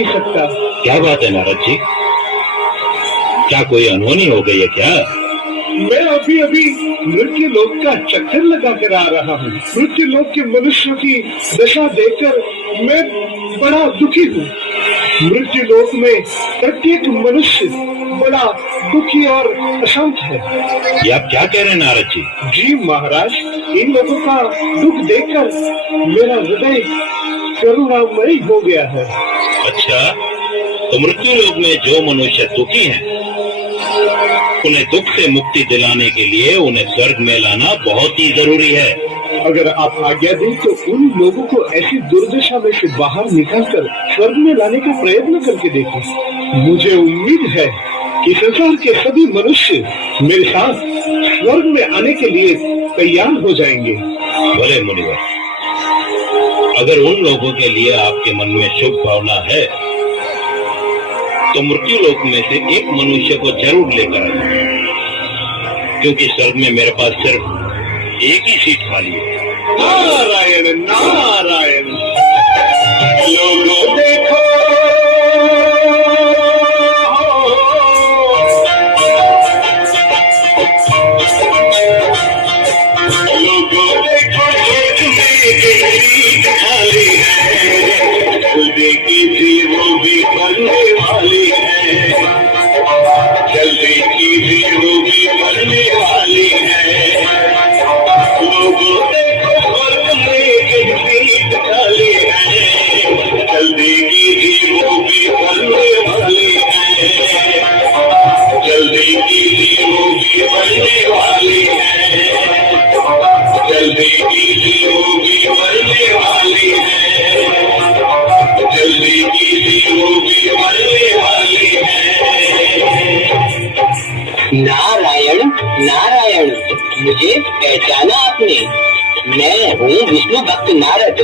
नहीं सकता। क्या बात है नारद जी, क्या कोई अनहोनी हो गई है क्या? मैं अभी अभी मृत्यु लोक का चक्कर लगा कर आ रहा हूँ। मृत्यु लोक के मनुष्यों की दशा देखकर मैं बड़ा दुखी हूँ। मृत्यु लोक में प्रत्येक मनुष्य बड़ा दुखी और अशांत है। ये आप क्या कह रहे हैं नारद जी? जी महाराज, इन लोगों का दुख देखकर मेरा हृदय करुणामयी हो गया है। अच्छा, तो मृत्यु लोक में जो मनुष्य दुखी हैं, उन्हें दुख से मुक्ति दिलाने के लिए उन्हें स्वर्ग में लाना बहुत ही जरूरी है। अगर आप आज्ञा दें तो उन लोगों को ऐसी दुर्दशा में से बाहर निकालकर स्वर्ग में लाने का प्रयत्न करके देखें। मुझे उम्मीद है कि संसार के सभी मनुष्य मेरे साथ स्वर्ग में आने के लिए तैयार हो जाएंगे। भले मुनिवर, अगर उन लोगों के लिए आपके मन में शुभ भावना है तो मृत्यु लोक में से एक मनुष्य को जरूर लेकर आना, क्योंकि स्वर्ग में मेरे पास सिर्फ एक ही सीट खाली है। नारायण नारायण। लोगों देखो, लोगों देखो, स्वर्ग में एक सीट खाली है, जल्दी कीजिए वो भी बनने वाली है, जल्दी कीजिए वो भी बनने वाली है। लोगों देखो, स्वर्ग में एक सीट खाली है, जल्दी कीजिए वो भी बनने वाली है, जल्दी कीजिए वो भी बनने वाली है, जल्दी कीजिए वो भी बनने वाली है, जल्दी कीजिए वो भी बनने वाली है। नारायण नारायण, मुझे पहचाना आपने? मैं हूँ विष्णु भक्त नारद।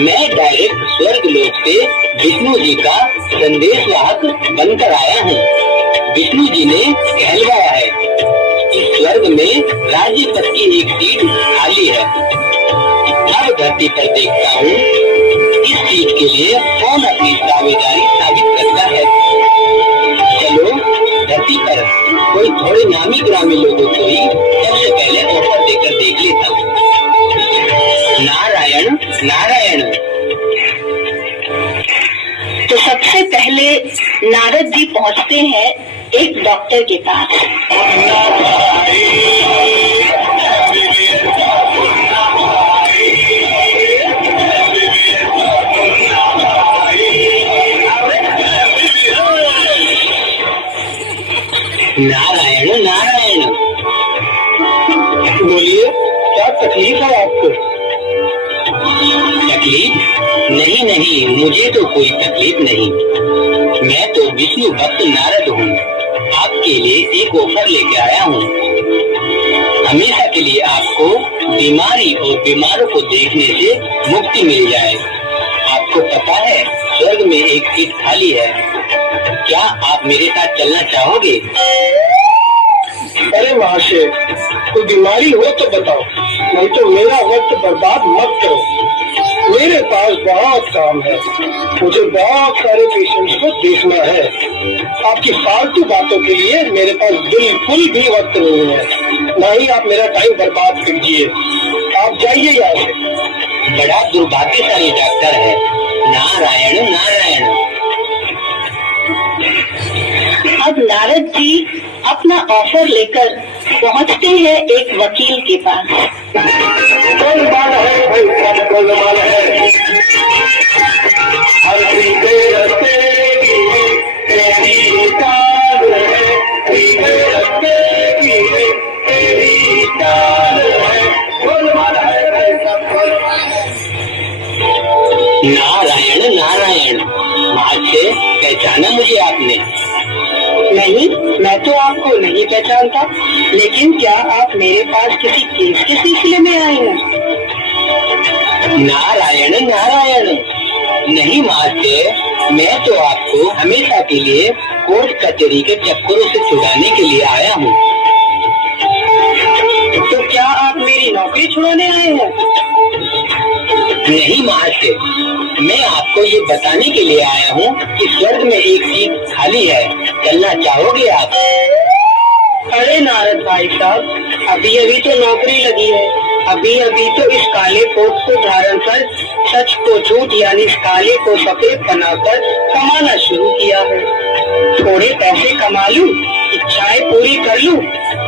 मैं डायरेक्ट स्वर्ग लोक से विष्णु जी का संदेश वाहक बनकर आया हूँ। विष्णु जी ने कहलवाया है कि स्वर्ग में राज्य पद की एक सीट खाली है। अब धरती पर देखता हूँ इस सीट के लिए कौन अपनी दावेदारी साबित करता है। चलो धरती पर कोई थोड़े नामी ग्रामी लोगों को ही सबसे पहले ऑफर देकर देख लेता हूँ। नारायण नारायण। तो सबसे पहले नारद जी पहुँचते हैं एक डॉक्टर के पास। नारायण नारायण। बोलिए, क्या तकलीफ है आपको? तकलीफ? नहीं नहीं, मुझे तो कोई तकलीफ नहीं। मैं तो विष्णु भक्त नारद हूँ। आपके लिए एक ऑफर लेके आया हूँ। हमेशा के लिए आपको बीमारी और बीमारों को देखने से मुक्ति मिल जाए। आपको पता है स्वर्ग में एक सीट खाली है। क्या आप मेरे साथ चलना चाहोगे? अरे महाशय, कोई बीमारी हो तो बताओ, नहीं तो मेरा वक्त बर्बाद मत करो। मेरे पास बहुत काम है, मुझे बहुत सारे पेशेंट्स को देखना है। आपकी फालतू बातों के लिए मेरे पास बिल्कुल भी वक्त नहीं है। ना ही आप मेरा टाइम बर्बाद कीजिए। आप जाइए यहाँ से। बड़ा दुर्भाग्यशाली डॉक्टर है। नारायण नारायण। अब नारद जी अपना ऑफर लेकर पहुंचते हैं एक वकील के पास। गोलमाल है भाई, सब गोलमाल है। हर सीधे रस्ते की तेरी चाल है, सीधे रस्ते की तेरी चाल है। गोलमाल है भाई, सब गोलमाल है। नारायण नारायण। महाशय, पहचाना मुझे आपने? नहीं, मैं तो आपको नहीं पहचानता, लेकिन क्या आप मेरे पास किसी केस के सिलसिले में आए हैं? नारायण नारायण। नहीं महाशय, मैं तो आपको हमेशा के लिए कोर्ट कचहरी के चक्करों से छुड़ाने के लिए आया हूँ। तो क्या आप मेरी नौकरी छुड़ाने आए हैं? नहीं महर्षि, मैं आपको ये बताने के लिए आया हूँ कि स्वर्ग में एक सीट खाली है, चलना चाहोगे आप? अरे नारद भाई साहब, अभी अभी तो नौकरी लगी है, अभी अभी तो इस काले कोट को धारण कर सच को झूठ यानी इस काले को सफेद बनाकर कमाना शुरू किया है। थोड़े पैसे कमा लूं, इच्छाएं पूरी कर लूं,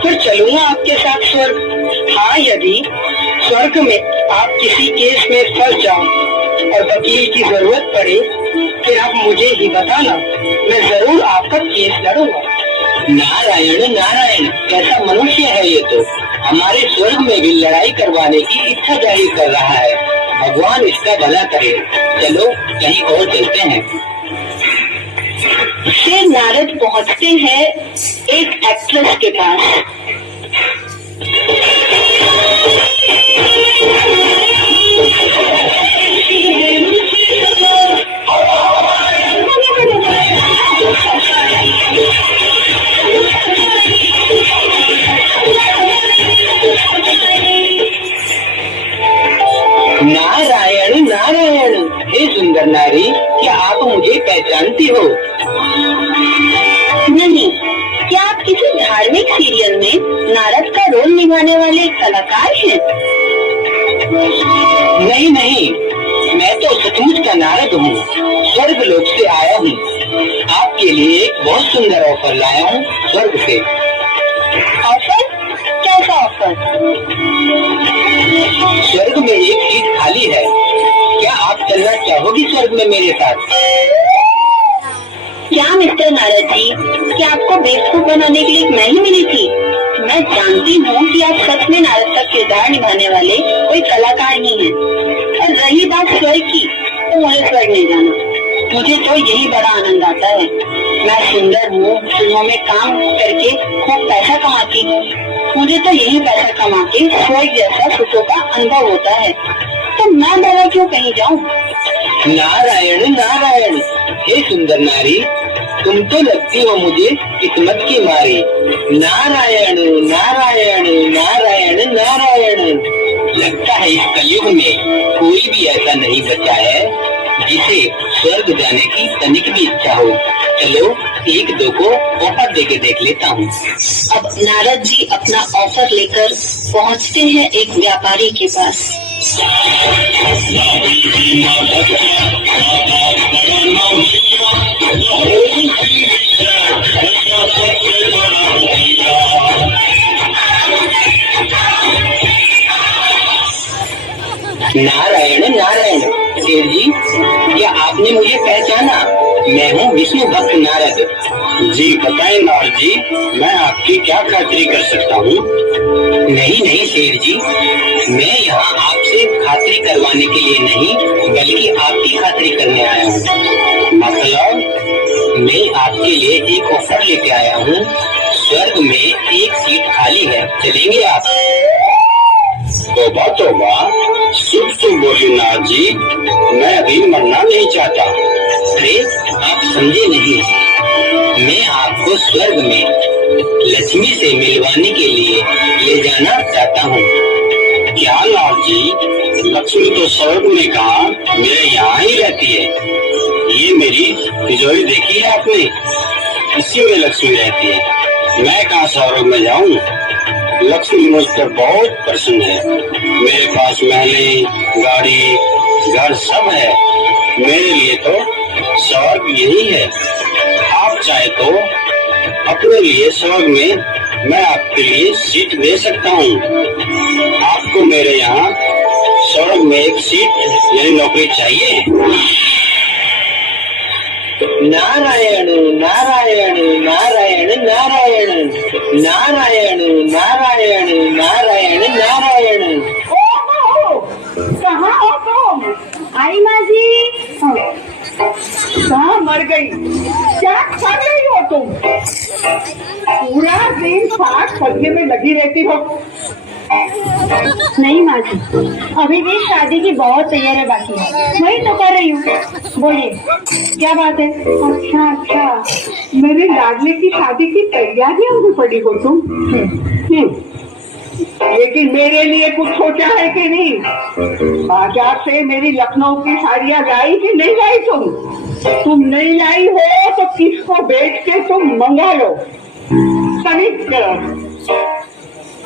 फिर चलूंगा आपके साथ स्वर्ग। हाँ, यदि स्वर्ग में आप किसी केस में फंस जाओ और वकील की जरूरत पड़े, फिर आप मुझे ही बताना, मैं जरूर आपका केस लड़ूंगा। नारायण नारायण, कैसा मनुष्य है ये तो, हमारे स्वर्ग में भी लड़ाई करवाने की इच्छा जाहिर कर रहा है। भगवान इसका भला करे। चलो कहीं और चलते हैं। फिर नारद पहुंचते हैं एक एक्ट्रेस के पास। नारायण नारायण, हे सुंदर नारी, क्या आप मुझे पहचानती हो? नहीं, क्या आप किसी धार्मिक सीरियल में नारद का रोल निभाने वाले कलाकार हैं? नहीं नहीं, मैं तो सचमुच का नारद हूँ, स्वर्ग लोक से आया हूँ। आपके लिए एक बहुत सुंदर ऑफर लाया हूँ स्वर्ग से। ऑफर? कैसा ऑफर? स्वर्ग में एक सीट खाली है, क्या आप चलना चाहोगी स्वर्ग में मेरे साथ? क्या मिस्टर नारद जी, क्या आपको बेवकूफ बनाने के लिए मैं ही मिली थी? मैं जानती हूँ कि आप सच में नारद का किरदार निभाने वाले कोई कलाकार ही हैं। और रही बात स्वर्ग की, तो मुझे स्वर्ग नहीं जाना, मुझे तो यही बड़ा आनंद आता है। मैं सुंदर हूँ, फिल्मों में काम करके खूब पैसा कमाती हूँ, मुझे तो यही पैसा कमा के स्वर्ग जैसा सुखों का अनुभव होता है, तो मैं भला क्यों कहीं जाऊँ? नारायण नारायण, हे सुंदर नारी, तुम तो लगती हो मुझे किस्मत की मारी। नारायण नारायण नारायण नारायण, लगता है इस कलयुग में कोई भी ऐसा नहीं बचा है जिसे स्वर्ग जाने की तनिक भी इच्छा हो। चलो एक दो को ऑफर देके देख लेता हूँ। अब नारद जी अपना ऑफर लेकर पहुँचते हैं एक व्यापारी के पास। नारायण नारायण, शेर जी, क्या आपने मुझे पहचाना? मैं हूँ विष्णु भक्त नारद। जी बताएं नारद जी, मैं आपकी क्या खातिरी कर सकता हूँ? नहीं नहीं शेर जी, मैं यहाँ आपसे खातिरी करवाने के लिए नहीं, बल्कि आपकी खातिरी करने आया हूँ। मतलब? मैं आपके लिए एक ऑफर लेके आया हूँ, स्वर्ग में एक सीट खाली है, चलेंगे आप? तोबा तोबा, शुभ तुम बोली नारद जी, मैं अभी मरना नहीं चाहता। अरे आप समझे नहीं, मैं आपको स्वर्ग में लक्ष्मी से मिलवाने के लिए ले जाना चाहता हूँ। क्या नारद जी, लक्ष्मी तो स्वर्ग में कहा, मेरे यहाँ ही रहती है। ये मेरी तिजोरी देखी है आपने, इसी में लक्ष्मी रहती है। मैं कहाँ स्वर्ग में जाऊँ? लक्ष्मी मुझ पर बहुत प्रसन्न है। मेरे पास महलें, गाड़ी, घर सब है। मेरे लिए तो स्वर्ग यही है। आप चाहे तो अपने लिए स्वर्ग में मैं आपके लिए सीट दे सकता हूँ। आपको मेरे यहाँ स्वर्ग में एक सीट यानी नौकरी चाहिए? नारायण नारायण नारायण नारायण नारायण नारायण नारायण नारायण। कहाँ हो तुम? आई माँ जी, कहाँ मर गई? क्या कर रही हो तुम? पूरा दिन साग सब्जी में लगी रहती हो। नहीं माँ जी, अभी भी शादी की बहुत तैयारी बाकी है, वही तो कर रही हूँ। बोलिए क्या बात है? अच्छा अच्छा, मेरे लाडले की शादी की तैयारियां भी पड़ी हो तुम। लेकिन मेरे लिए कुछ सोचा है कि नहीं? बाजार से मेरी लखनऊ की साड़ियाँ लाई कि नहीं लाई तुम नहीं लाई हो तो किसको बेच के तुम मंगा लो। तनिक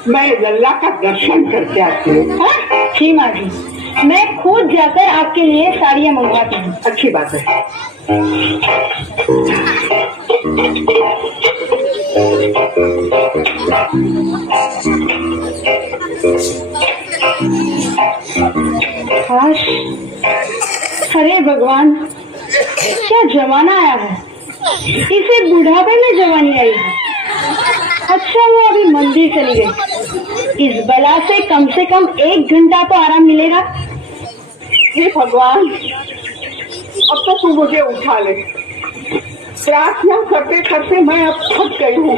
मैं लल्ला का दर्शन करके आती हूँ। हाँ? जी माँ जी, मैं खुद जाकर आपके लिए साड़ियाँ मंगवाती हूँ। अच्छी बात है। काश, अरे भगवान, क्या जमाना आया है। इसे बुढ़ापे में जवानी आई है। अच्छा वो अभी मंदिर चली गई। इस बला से कम 1 घंटा तो आराम मिलेगा। हे भगवान, अब तो तू मुझे उठा ले। प्रार्थना करते करते मैं अब थक गई हूँ।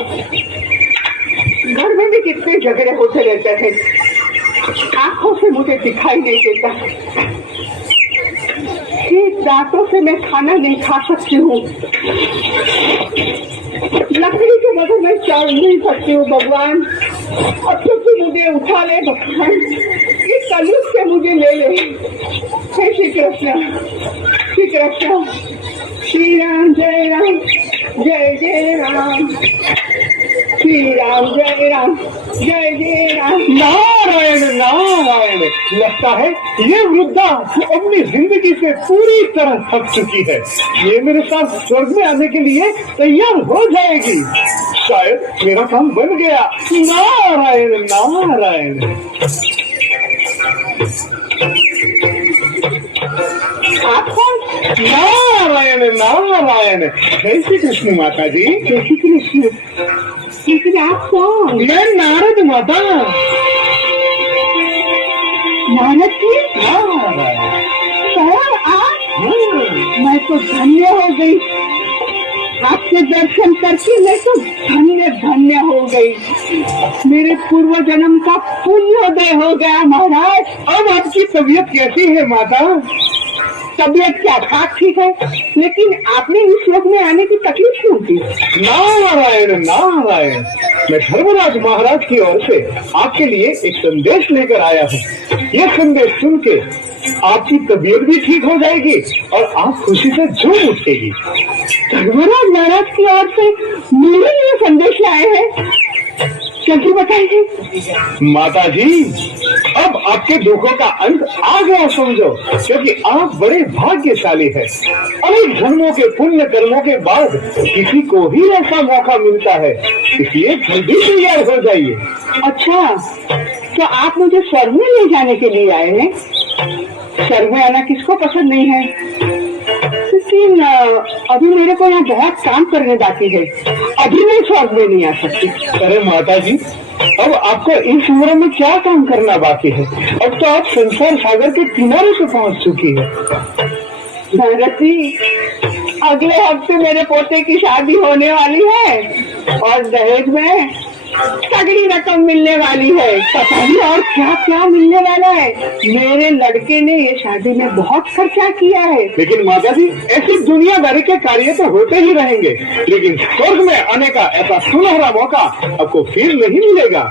घर में भी कितने झगड़े होते रहते थे, आंखों से मुझे दिखाई नहीं देता। दांतों से मैं खाना नहीं खा सकती हूँ। लकड़ी के बगैर मैं चल नहीं सकती हूँ। भगवान, अब तो तू मुझे उठा ले। भगवान, इस कलयुग से मुझे ले ले। हे श्री कृष्ण, श्री कृष्ण, श्री राम जय राम, जय जय राम, श्री राम जय राम, जय जय राम। नारायण नारायण। लगता है ये वृद्धा अपनी जिंदगी से पूरी तरह थक चुकी है। ये मेरे साथ स्वर्ग में आने के लिए तैयार हो जाएगी। शायद मेरा काम बन गया। नारायण नारायण। आप कौन? नारायण नारायण। जय श्री कृष्ण माता जी। जय श्री कृष्ण। लेकिन आप कौन? मैं नारद माता। नारद जी? नारायण। सर आप? मैं तो धन्य हो गई। आपके दर्शन करके मैं तो धन्य धन्य हो गई। मेरे पूर्व जन्म का पुण्योदय हो गया महाराज। अब आपकी तबीयत कैसी है माता? तबीयत क्या ठाक ठीक है, लेकिन आपने इस लोक में आने की तकलीफ क्यों की? नारायण नारायण। मैं धर्मराज महाराज की ओर से आपके लिए एक संदेश लेकर आया हूँ। ये संदेश सुन के आपकी तबीयत भी ठीक हो जाएगी और आप खुशी से झूम उठेगी। धर्मराज महाराज की ओर से मेरे लिए संदेश लाए हैं, कैसे बताइए? माता जी, अब आपके दुखों का अंत आ गया समझो, क्योंकि आप बड़े भाग्यशाली हैं। अनेक जन्मों के पुण्य कर्मों के बाद किसी को ही ऐसा मौका मिलता है, इसलिए जल्दी तैयार हो जाइए। अच्छा, तो आप मुझे स्वर्ग में ले जाने के लिए आए हैं? स्वर्ग में आना किसको पसंद नहीं है, लेकिन अभी मेरे को यहाँ बहुत काम करने बाकी है। अभी मैं स्वर्ग में नहीं आ सकती। अरे माता जी, अब आपको इस उम्र में क्या काम करना बाकी है? अब तो आप संसार सागर के किनारे पे पहुँच चुकी है। नारद जी, अगले हफ्ते मेरे पोते की शादी होने वाली है और दहेज में तगड़ी रकम मिलने वाली है। पता नहीं और क्या क्या मिलने वाला है। मेरे लड़के ने ये शादी में बहुत खर्चा किया है। लेकिन माता जी, ऐसी दुनियादारी के कार्य तो होते ही रहेंगे, लेकिन स्वर्ग में आने का ऐसा सुनहरा मौका आपको फिर नहीं मिलेगा।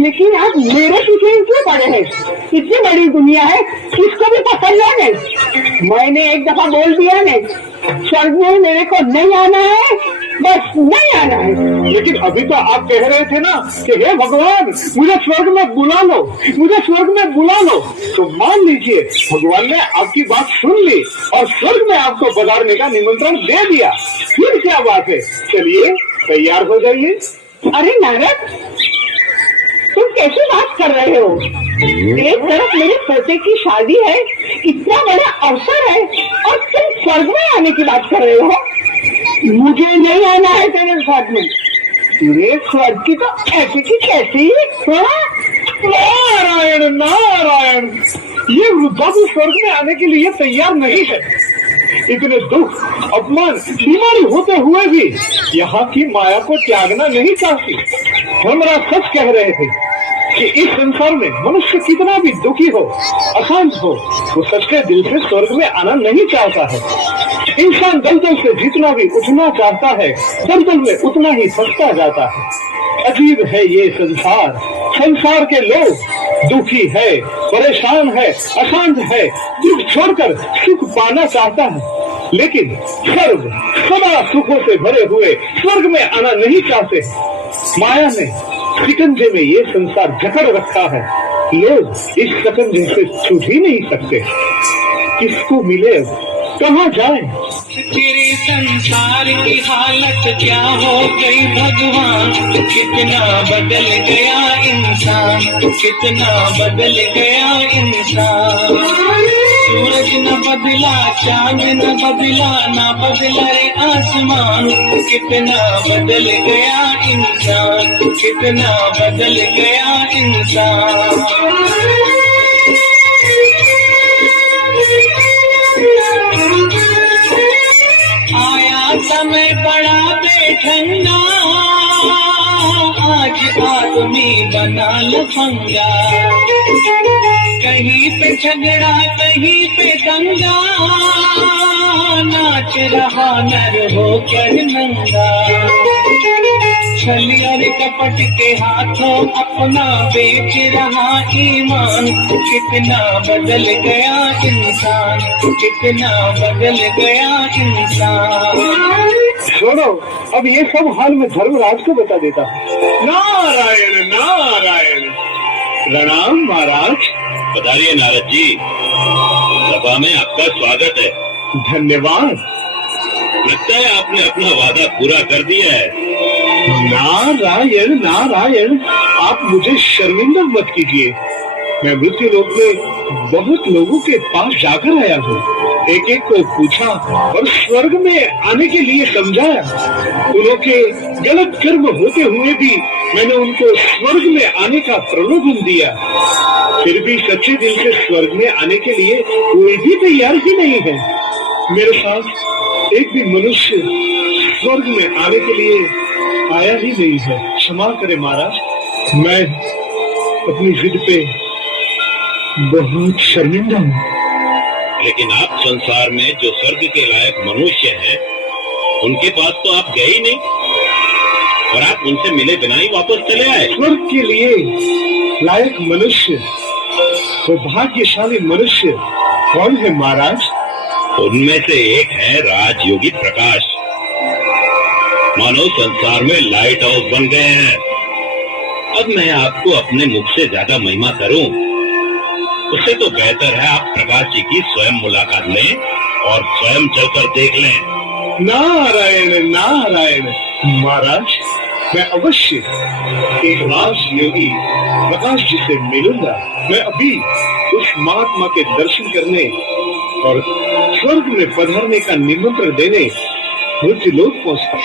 लेकिन आप मेरे पीछे क्यों पड़े हैं? इतनी बड़ी दुनिया है, किसको भी पकड़ लोगे। मैंने एक दफा बोल दिया ने, स्वर्ग में मेरे को नहीं आना है, बस नहीं आना है। लेकिन अभी तो आप कह रहे थे ना कि हे भगवान, मुझे स्वर्ग में बुला लो, मुझे स्वर्ग में बुला लो। तो मान लीजिए, भगवान ने आपकी बात सुन ली और स्वर्ग में आपको पधारने का निमंत्रण दे दिया। फिर क्या बात है, चलिए तैयार हो जाइए। अरे नारद, तुम कैसे बात कर रहे हो? एक तरफ मेरे पोते की शादी है, इतना बड़ा अवसर है, और तुम स्वर्ग में आने की बात कर रहे हो। मुझे नहीं आना है तेरे स्वर्ग में। तेरे स्वर्ग की तो ऐसी की कैसी। नारायण नारायण। ये वृद्धा भी स्वर्ग में आने के लिए तैयार नहीं है। इतने दुख, अपमान, बीमारी होते हुए भी यहाँ की माया को त्यागना नहीं चाहती। हमरा सच कह रहे थे कि इस संसार में मनुष्य कितना भी दुखी हो, अशांत हो, वो सच्चे दिल से स्वर्ग में आना नहीं चाहता है। इंसान दलदल से जितना भी उठना चाहता है, दलदल में उतना ही फंसता जाता है। अजीब है ये संसार, संसार के लोग दुखी है, परेशान है, अशांत है, दुख छोड़कर सुख पाना चाहता है, लेकिन सर्व सदा सुखों से भरे हुए स्वर्ग में आना नहीं चाहते। माया ने शिकंजे में ये संसार जकड़ रखा है, लोग इस शिकंजे से छूट ही नहीं सकते। किसको मिले, कहाँ जाए? तेरे संसार की हालत क्या हो गई भगवान, कितना बदल गया इंसान, कितना बदल गया इंसान। सूरज न बदला, चांद न बदला, ना बदला रे आसमान, कितना बदल गया इंसान, कितना बदल गया इंसान। आया समय बड़ा बेठंगा, आज आदमी बना लफंगा, कहीं पे झगड़ा कहीं पे दंगा, नाच रहा नर होकर नंगा। छली और कपट के हाथों अपना बेच रहा ईमान, कितना बदल गया इंसान, कितना बदल गया इंसान। सुनो, अब ये सब हाल में धर्मराज को बता देता हूँ। नारायण नारायण। प्रणाम महाराज। पधारिए नारद जी, सभा में आपका स्वागत है। धन्यवाद। लगता है आपने अपना वादा पूरा कर दिया है। नारायण नारायण, आप मुझे शर्मिंदा मत कीजिए। मैं मृत्यु लोक में बहुत लोगों के पास जाकर आया हूँ, एक एक को पूछा और स्वर्ग में आने के लिए समझाया। उन्हों के गलत कर्म होते हुए भी मैंने उनको स्वर्ग में आने का प्रलोभन दिया, फिर भी सच्चे दिल से स्वर्ग में आने के लिए कोई भी तैयार ही नहीं है। मेरे साथ एक भी मनुष्य स्वर्ग में आने के लिए आया ही नहीं है। क्षमा करें महाराज, मैं अपनी जिद पे बहुत शर्मिंदा हूँ। लेकिन आप संसार में जो स्वर्ग के लायक मनुष्य हैं, उनके पास तो आप गए ही नहीं और आप उनसे मिले बिना ही वापस चले आए। स्वर्ग के लिए लायक मनुष्य, वो भाग्यशाली मनुष्य कौन है महाराज? उनमें से एक है राजयोगी प्रकाश। मानो संसार में लाइट हाउस बन गए हैं। अब मैं आपको अपने मुख से ज्यादा महिमा करूं, उससे तो बेहतर है आप प्रकाश जी की स्वयं मुलाकात लें और स्वयं चलकर देख लें। नारायण नारायण। महाराज, मैं अवश्य एक राजयोगी प्रकाश जी से मिलूंगा। मैं अभी उस महात्मा के दर्शन करने और स्वर्ग में पधारने का निमंत्रण देने मृत्यु लोक पहुंचता।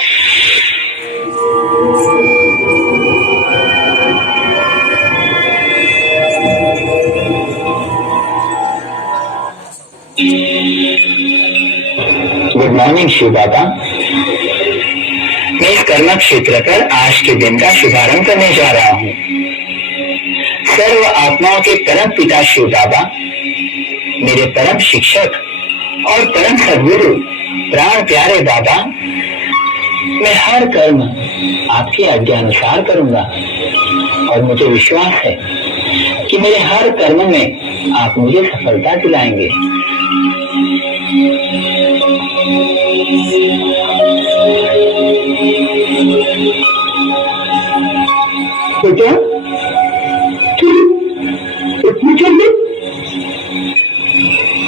गुड मॉर्निंग शिव बाबा। मैं इस कर्म क्षेत्र पर आज के दिन का शुभारंभ करने जा रहा हूँ। सर्व आत्माओं के परम पिता शिव बाबा, मेरे परम शिक्षक और परम सद्गुरु प्राण प्यारे बाबा, मैं हर कर्म आपकी आज्ञा अनुसार करूंगा और मुझे विश्वास है कि मेरे हर कर्म में आप मुझे सफलता दिलाएंगे। बेटा, इतनी जल्दी?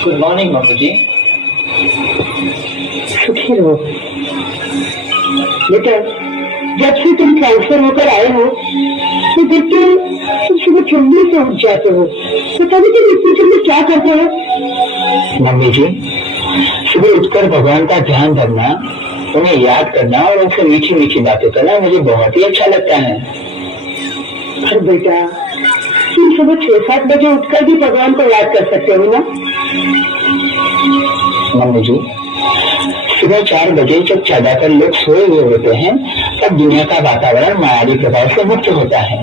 गुड मॉर्निंग मम्मी जी। सुखी रहो बेटा। जब से तुम ट्रांसफर होकर आए हो तो देखते हो तुम सुबह जल्दी से उठ जाते हो। पता नहीं तुम इतनी जल्दी क्या करते हो? मम्मी जी, सुबह उठकर भगवान का ध्यान धरना, उन्हें याद करना और उनसे मीठी मीठी बातें करना मुझे बहुत ही अच्छा लगता है। अरे बेटा, तुम सुबह 6-7 बजे उठकर भी भगवान को याद कर सकते हो ना? मम्मी जी, सुबह 4 बजे जब ज्यादातर लोग सोए हुए होते हैं, तब दुनिया का वातावरण मायावी प्रभाव से मुक्त होता है।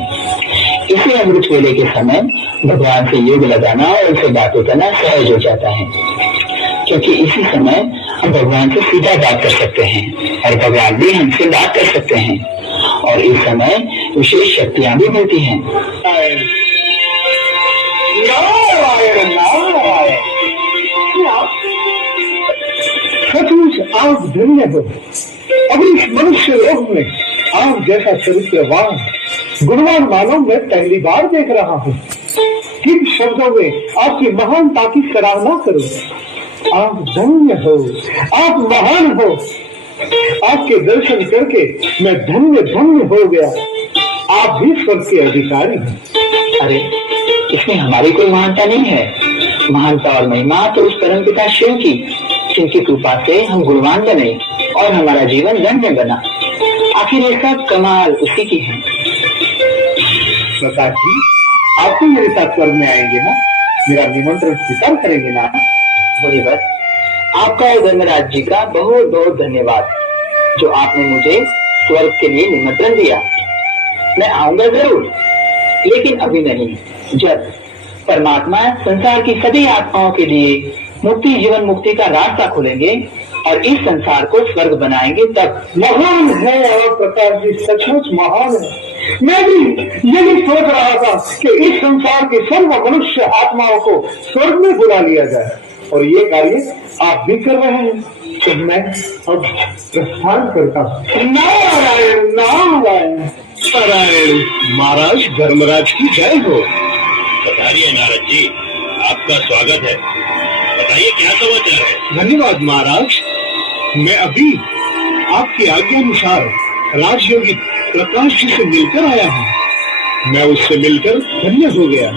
इसी अमृत वेले के समय भगवान से योग लगाना और उनसे बातें करना सहज हो जाता है, क्योंकि इसी समय हम भगवान से सीधा बात कर सकते हैं और भगवान भी हमसे बात कर सकते हैं। और इस समय विशेष शक्तियां भी मिलती हैं। नारायण नारायण नारायण। सचमुच आप धन्य हो। अब इस मनुष्य लोक में आप जैसा चरित्रवान गुणवान मानव मैं पहली बार देख रहा हूँ। किन शब्दों में आपकी महानता की सराहना करूं। आप धन्य हो, आप महान हो। आपके दर्शन करके मैं धन्य धन्य हो गया। आप भी स्वर्ग के अधिकारी हैं। अरे इसमें हमारी कोई महानता नहीं है। महानता और महिमा तो उस परम पिता शिव की, जिनकी कृपा से हम गुणवान बने और हमारा जीवन धन्य बना। आखिर ये सब कमाल उसी की है। प्रकाश जी, आप तो मेरे साथ स्वर्ग में आएंगे ना? मेरा निमंत्रण स्वीकार करेंगे ना? बोलिए बस, आपका और धर्मराज जी का बहुत बहुत धन्यवाद, जो आपने मुझे स्वर्ग के लिए निमंत्रण दिया। मैं आऊंगा जरूर, लेकिन अभी नहीं। जब परमात्मा संसार की सभी आत्माओं के लिए मुक्ति, जीवन मुक्ति का रास्ता खोलेंगे और इस संसार को स्वर्ग बनाएंगे, तब। महान है और प्रकाश जी सचमुच महान है। मैं भी यही सोच रहा था कि इस संसार के सर्व मनुष्य आत्माओं को स्वर्ग में बुला लिया जाए, और ये कार्य आप भी कर रहे हैं। तो मैं अब प्रस्थान करता हूँ। नारायण नारायण नारायण। महाराज धर्मराज की जय हो। पधारिए नारद जी, आपका स्वागत है। बताइए क्या समाचार है। धन्यवाद महाराज। मैं अभी आपकी आज्ञा अनुसार राजयोगी प्रकाश जी से मिलकर आया हूँ। मैं उससे मिलकर धन्य हो गया।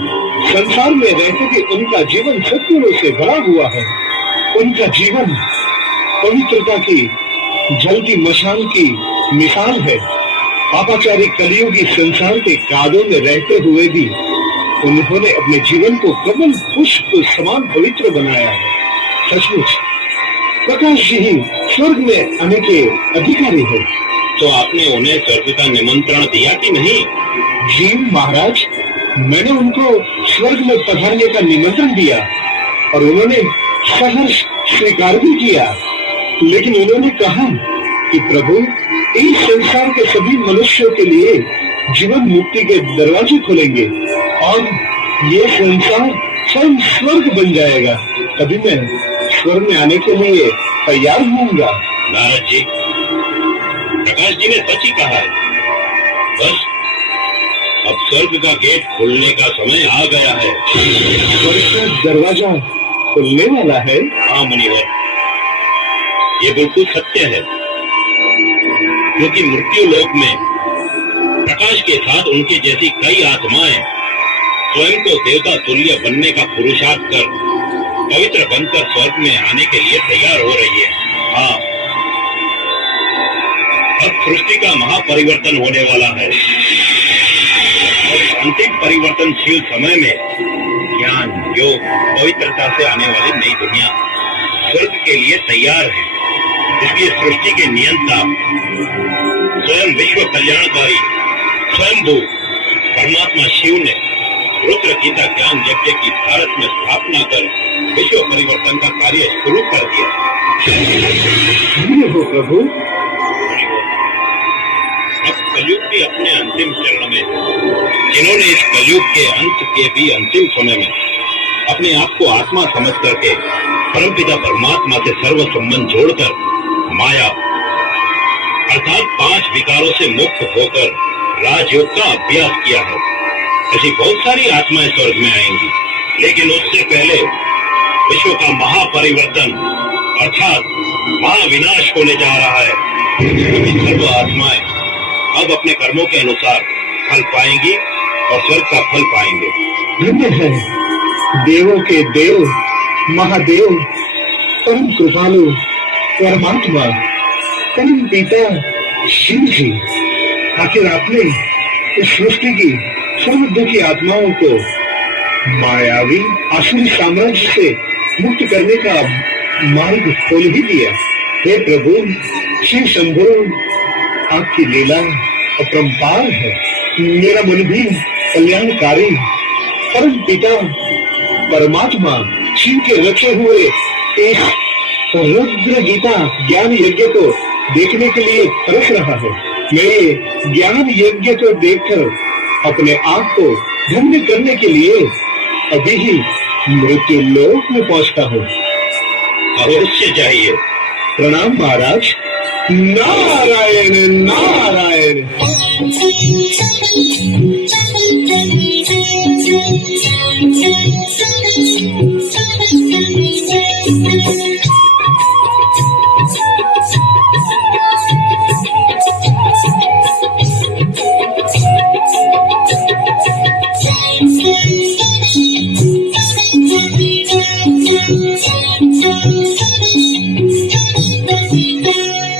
संसार में रहते हुए उनका जीवन सत्पुरुषों से भरा हुआ है। उनका जीवन पवित्रता की जलती मशाल की मिसाल है। पापाचारी कलियुगी संसार के कादों में रहते हुए भी उन्होंने अपने जीवन को कमल पुष्प समान पवित्र बनाया है। सचमुच प्रकाश जी ही स्वर्ग में आने के अधिकारी है। तो आपने उन्हें स्वर्ग का निमंत्रण दिया कि नहीं? जी महाराज, मैंने उनको स्वर्ग में पधारने का निमंत्रण दिया और उन्होंने सहर्ष स्वीकार भी किया। लेकिन उन्होंने कहा कि प्रभु, इस संसार के सभी मनुष्यों के लिए जीवन मुक्ति के दरवाजे खुलेंगे और ये संसार स्वयं स्वर्ग बन जाएगा। तभी मैं स्वर्ग में आने के लिए तैयार होऊंगा। नारद जी, प्रकाश जी ने सच ही कहा है। बस अब स्वर्ग का गेट खुलने का समय आ गया है। स्वर्ग का दरवाजा खुलने वाला है? हाँ मुनिवर, ये बिल्कुल सत्य है, क्योंकि मृत्यु लोक में प्रकाश के साथ उनकी जैसी कई आत्माएं स्वयं को देवता तुल्य बनने का पुरुषार्थ कर पवित्र बनकर स्वर्ग में आने के लिए तैयार हो रही है। हाँ, अब सृष्टि का महापरिवर्तन होने वाला है और अंतिम परिवर्तनशील समय में ज्ञान, योग, पवित्रता से आने वाली नई दुनिया स्वर्ग के लिए तैयार है। इसलिए सृष्टि के नियंता स्वयं विश्व कल्याणकारी स्वयंभू परमात्मा शिव ने रुद्र गीता ज्ञान यज्ञ की भारत में स्थापना कर विश्व परिवर्तन का कार्य शुरू कर दिया। हो प्रभु। अब कलयुग भी अपने अंतिम चरण में है। जिन्होंने इस कलयुग के अंत के भी अंतिम समय में अपने आप को आत्मा समझ करके परमपिता परमात्मा से सर्व संबंध जोड़कर माया अर्थात 5 विकारों से मुक्त होकर राजयोग का अभ्यास किया है, ऐसी बहुत सारी आत्माएं स्वर्ग में आएंगी। लेकिन उससे पहले विश्व का महापरिवर्तन अर्थात महाविनाश होने जा रहा है। सर्व आत्माएं अब अपने कर्मों के अनुसार फल पाएंगी और स्वर्ग का फल पाएंगे। धन्य है देवों के देव महादेव परम कृपालु परमात्मा परम पिता शिव जी। आखिर आपने इस सृष्टि की सर्व दुखी आत्माओं को मायावी आसुरी साम्राज्य से मुक्त करने का मार्ग खोल ही दिया। हे प्रभु शिव शंभु, आपकी लीला अपरंपार है। मेरा मन भी कल्याणकारी परम पिता परमात्मा शिव के रचे हुए इस रुद्र गीता ज्ञान यज्ञ को देखने के लिए तरस रहा है। मैं ज्ञान यज्ञ को देखकर अपने आप को धन्य करने के लिए अभी ही मृत्यु लोक में पहुंचता हूँ। अवश्य चाहिए। प्रणाम महाराज। नारायण नारायण।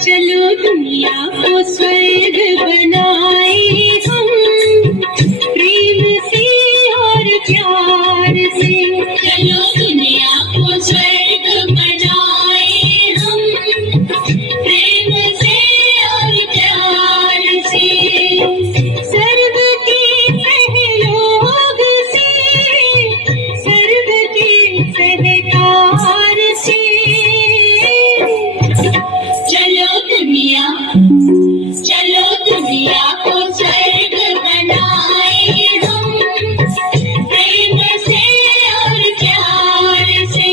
चलो दुनिया को स्वर्ग बनाए हम प्रेम से और प्यार से। चलो दुनिया को स्वर्ग बनाए हम प्रेम से और प्यार से। सर्व के सहयोग से, सर्व के सहकार से। चलो दुनिया को स्वर्ग बनाए हम प्रेम से और प्यार से।